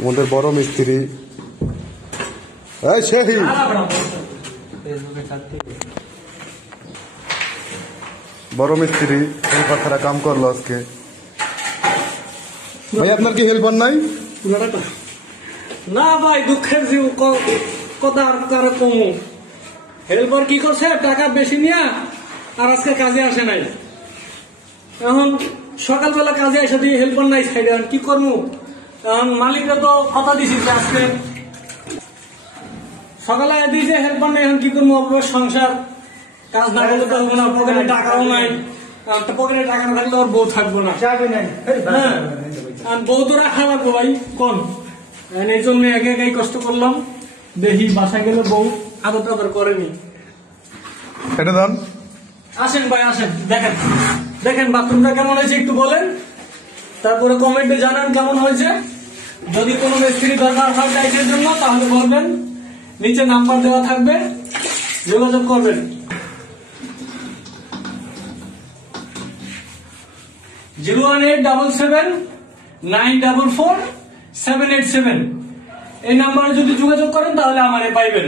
আমাদের বড় মিস্ত্রি সেই বড় মিস্ত্রি হেল্পার ছাড়া কাম করলো আজকে। ভাই আপনার কি হেল্পার নাই? না ভাই, দুঃখের জীব কথা আর কারো কমু। হেল্পার কি করছে, টাকা বেশি নিয়ে আর আজকে কাজে আসে নাই। এখন সকালবেলা কাজে এসে দিয়ে হেল্পার নাই সাইডে, কি করবো? এখন মালিকরা তো কথা দিছি যে আজকে সকালে দিয়েছে হেল্পার নাই, এখন কি করবো? সংসার কাজ না করলে তো হবো না, পকেটে টাকাও নাই। পকেটে টাকা না থাকলে ওর বউ থাকবো না, বউ তো রাখা লাগবো ভাই কোন। এই জন্য একে একাই কষ্ট করলাম। দেখি বাসায় গেলে বউ আদর টাদর করেনি। এটা দাম আসেন ভাই, আসেন, দেখেন দেখেন বাথরুমটা কেমন হয়েছে একটু বলেন, তারপরে কমেন্টে জানান কেমন হয়েছে। যদি কোনো মিস্ত্রি দরকার হয় টাইসের জন্য তাহলে বলবেন, নিচে নাম্বার দেওয়া থাকবে, যোগাযোগ করবেন। 01877944787 এই নাম্বারে যদি যোগাযোগ করেন তাহলে আমারে পাইবেন।